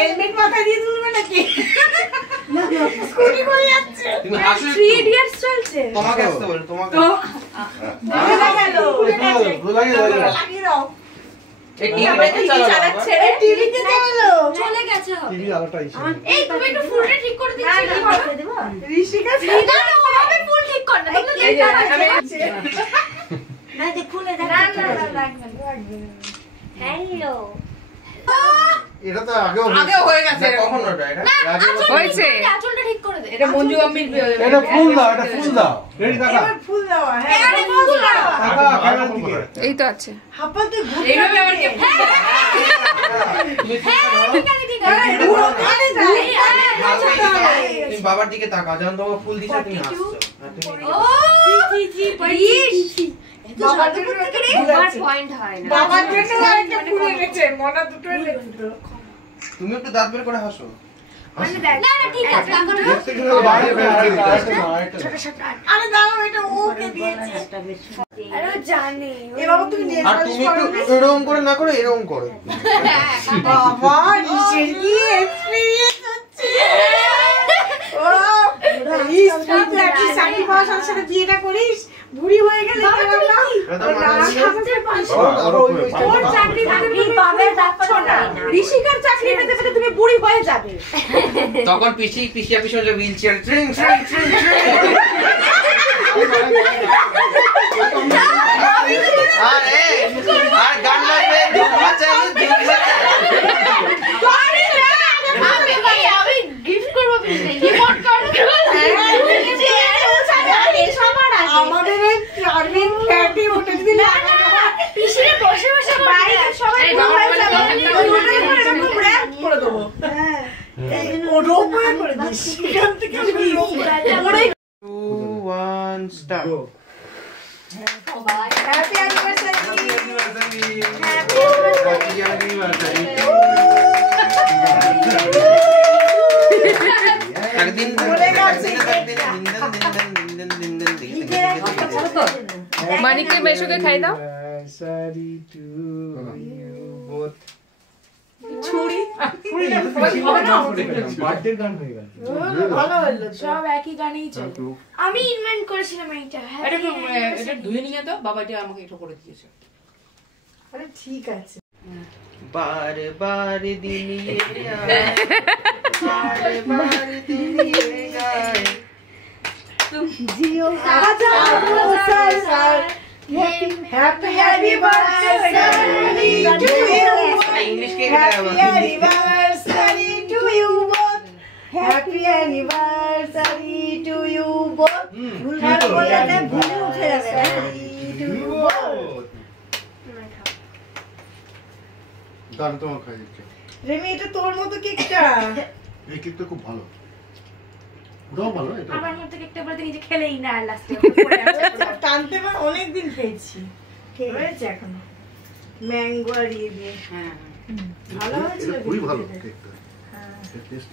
Helmet মাথায় দিয়ে তুলবে নাকি? না স্কুটি করে যাচ্ছে। তুমি হাসো 3 ইডিয়টস চলছে। তোমাকে আসতে বল, তোমাকে। লাগিয়ে দাও। এই টিভিটাকে চালাচ্ছে রে, টিভিতে চালালো। চলে গেছে। টিভি আলোটাই ছিল। এই তুমি একটু ফুলটা ঠিক করে দিচ্ছি কি করে দেব? ঋষিকা না না ওভাবে ফুল ঠিক কর না। তুমি লেট আছে। না যে খুলে দাও। না না লাগবে। হ্যালো। এটা তো আগেও হয়ে গেছে। কখন ওটা এটা? হয়েছে। আঁচলটা ঠিক করে দে। এটা মঞ্জু আম্মির এটা ফুল দাও, এটা ফুল দাও। রেডি টাকা। এবার ফুল দাও। হ্যাঁ আরে ফুল দাও। টাকা ক্যামেরার দিকে। এই তো আছে। হাপ্পা তুই এইভাবে আমার কে হ্যাঁ ঠিক আছে ঠিক আছে। পুরো কানে যায়। তুমি বাবার দিকে তাকাও, যখন তোমাকে ফুল দিছে তুমি হাসছো। ও জি পড়িস। বাবার জন্য আমার পয়েন্ট হয় না। বাবার জন্য একটা ফুল এনেছে। মনা দুটোই লেখতো। তুমি একটু দাঁত বের করে হাসো। মানে দেখ না না ঠিক আছে এখন দেখতে গেলে বাইরে বাইরে আরে দাঁড়াও এটা ওকে দিয়েছে। আরে ও জানে এ বাবা তুমি নেল আর পালিশ তুমি করো একটু এরকম করে না করে এরকম করো। বাবা নিচের কি এক্সপেরিয়েন্স হচ্ছে। ও এই স্কুল একই সাকি পাওয়ার সাথে বিয়েটা করিস বুড়ি হয়ে গেলে কি হবে না? ওর চাকরি পেতে পাবে ডাক্তার না ঋষিকার চাকরি পেতে পেতে তুমি বুড়ি হয়ে যাবে। তখন পিছিয়ে পিছনে হুইল চেয়ার ট্রিং ট্রিং ট্রিং ট্রিং। আরে আর গান লাগবে, ধুম মাচাই ধুম মাচাই। আমি গিফট করব প্লিজ রিমোট কন্ট্রোল আমাদের এই চার্মিং খ্যাতি ওটা যদি না পিছনে বসে বসে বাইরে সবাই হয়ে যাবে ওটা এরকম র‍্যাপ করে দেবো। হ্যাঁ ও রোপ করে দিস এখান থেকে আমি রোপ করে 2 1 স্টার্ট। হ্যাপি অ্যানিভার্সারি একদিন মানিককে মেশোকে খাই দাও। Anniversary to you both. ছুরি বার্থডে গান হয়ে গেল। ভালো হলো সব একই গানেই চলে। আমি ইনভেন্ট করেছিলাম এইটা এটা ধুয়ে নিয়ে তো বাবা এটা আমাকে এটা করে দিয়েছে। আরে ঠিক আছে बार बार दिन ये आए, बार बार दिन ये गाए। जियो आजा sir sir happy anniversary to you English के happy anniversary to you both happy anniversary to you both भूल बोलते भूल उठे जाবে टू यू बोथ গান তোমার খাই দিচ্ছে। রেমি এটা তোর মতো কেকটা এই কেকটা খুব ভালো। ওটাও ভালো এটা। আমার মধ্যে কেকটা বলতে নিজে খেলেই না লাস্টে টানতে পার অনেক দিন খেয়েছি হয়েছে এখনো ম্যাঙ্গো আর ইয়ে দিয়ে হ্যাঁ ভালো হয়েছিল খুবই ভালো কেকটা। হ্যাঁ টেস্ট